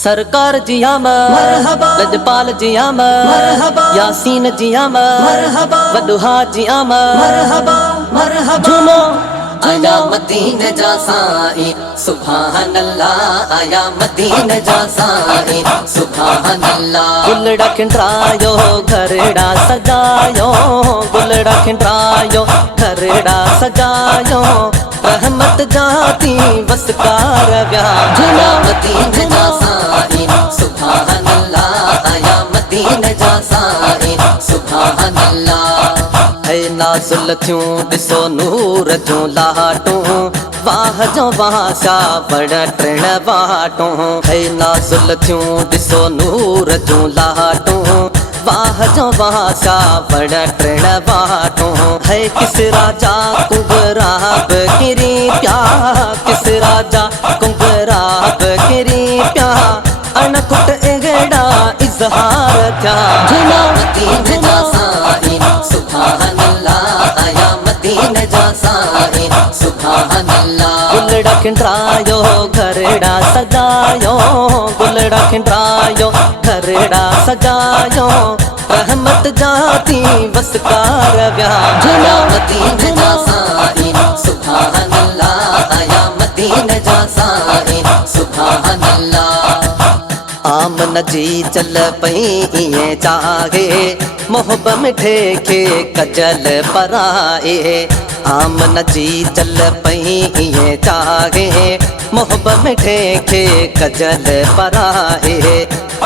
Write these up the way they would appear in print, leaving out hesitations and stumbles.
सरकार जी आमद मरहबा, लजपाल जी आमद मरहबा, यासीन जी आमद मरहबा, वदुहा जी आमद मरहबा मरहबा। झूमो आया मदीने जा साई सुभान अल्लाह, आया मदीने जा साई सुभान अल्लाह। गुलड़ा खिंडरायो घरड़ा सजायो, गुलड़ा खिंडरायो घरड़ा सजायो, रहमत जाती वसकार व्याह। आया मदीने जा साई सुभान अल्लाह, आया मदीने जा साई सुभान अल्लाह। है नाज़ुल थियूं ॾिसो नूर जूं लाटूं, वाह जो वाह सा बड़ टिण वाटूं। है नाज़ुल थियूं ॾिसो नूर जूं लाटूं, वाह जो वाह सा बड़ टिण वाटूं। है किस राजा कुंगराब किरी प्या, किस राजा कुंगराब किरी प्या, अणकुट एगड़ा इज़हार थिया। झूमो मदीने जा साई सुभान अल्लाह, आया मदीने जा साई सुभान अल्लाह। गुलड़ा खिंडरायो घरड़ा सजायो, गुलड़ा खिंडरायो घरड़ा सजायो, रहमत जाती वसकार व्याह। आया मदीने जा साई सुभान अल्लाह, आया मदीने जा साई सुभान अल्लाह। आमन जी चल पई इएं चाहे, मोहब मिठे खे कजल पराए। आमन जी चल पई इएं चाहे, मोहब मिठे खे कजल पराए।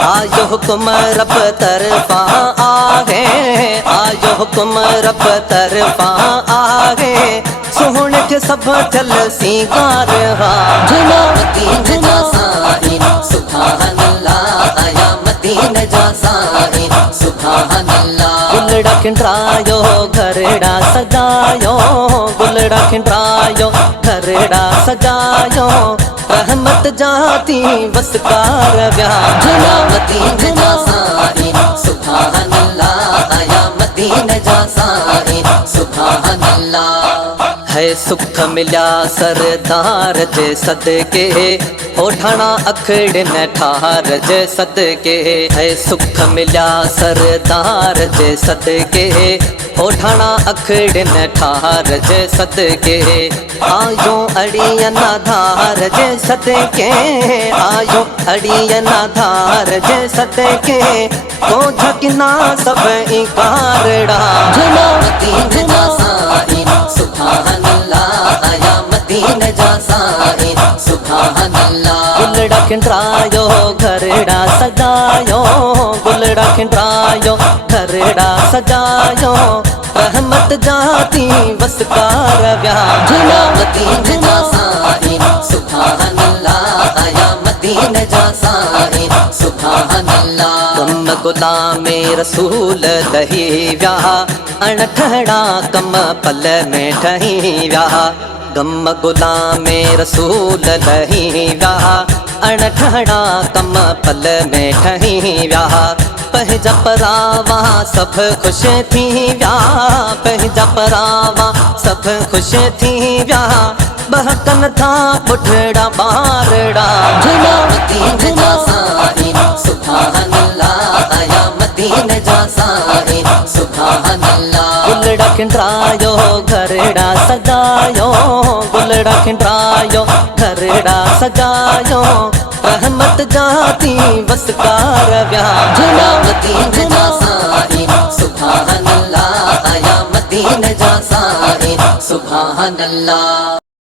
आयो हुकुम रब तरफा आहे, आयो हुकुम रब तरफा आहे, सोहण खे सब चल सिंगार हा। झूमो मदीने जा साई सुभान अल्लाह, आया मदीने जा साई सुभान अल्लाह। गुलड़ा खिंडरायो घरड़ा सजायो, गुलड़ा खिंडरायो घरड़ा सजायो, रहमत जाती वसकार व्याह। आया मदीने जा साई सुभान अल्लाह, आया मदीने जा साई सुभान अल्लाह। है सुख मिल्या सरदार जे सदके, ओढ़ना अखड़ न ठार जे सदके। है सुख मिल्या सरदार जे सदके, ओढ़ना अखड़ न ठार जे सदके। आयो अड़ियन धार जे सदके, आयो अड़ियन धार जे सदके, को झकना सब इकारड़ा। झूमो मदीने जा साई सुभान अल्लाह, आया मदीने जा साई सुभान अल्लाह। गुलड़ा खिंडरायो घरड़ा सजायो, गुलड़ा खिंडरायो घरड़ा सजायो, रहमत जाती वसकार व्याह। आया मदीने जा साई सुभान अल्लाह, आया मदीने जा साई सुभान अल्लाह। कम गुलामे रसूल दही व्याह, अणठड़ा कम पल में ठही व्याह। गम गुलामे रसूल दही व्याह, अणठड़ा कम पल में ठही व्याह। पंहिंजा परावा सब खुश थी व्याह, पंहिंजा परावा सब खुश थी व्याह, बहकन था बुढ़ड़ा बारड़ा। झूमो मदीने जा साई सुभान अल्लाह, आया मदीने जा साई सुभान अल्लाह। गुलड़ा खिंडरायो घरड़ा सजायो, गुलड़ा खिंडरायो घरड़ा सजायो, रहमत जाती वसकार व्याह। आया मदीने जा साई सुभान अल्लाह, आया मदीने जा साई सुभान अल्लाह।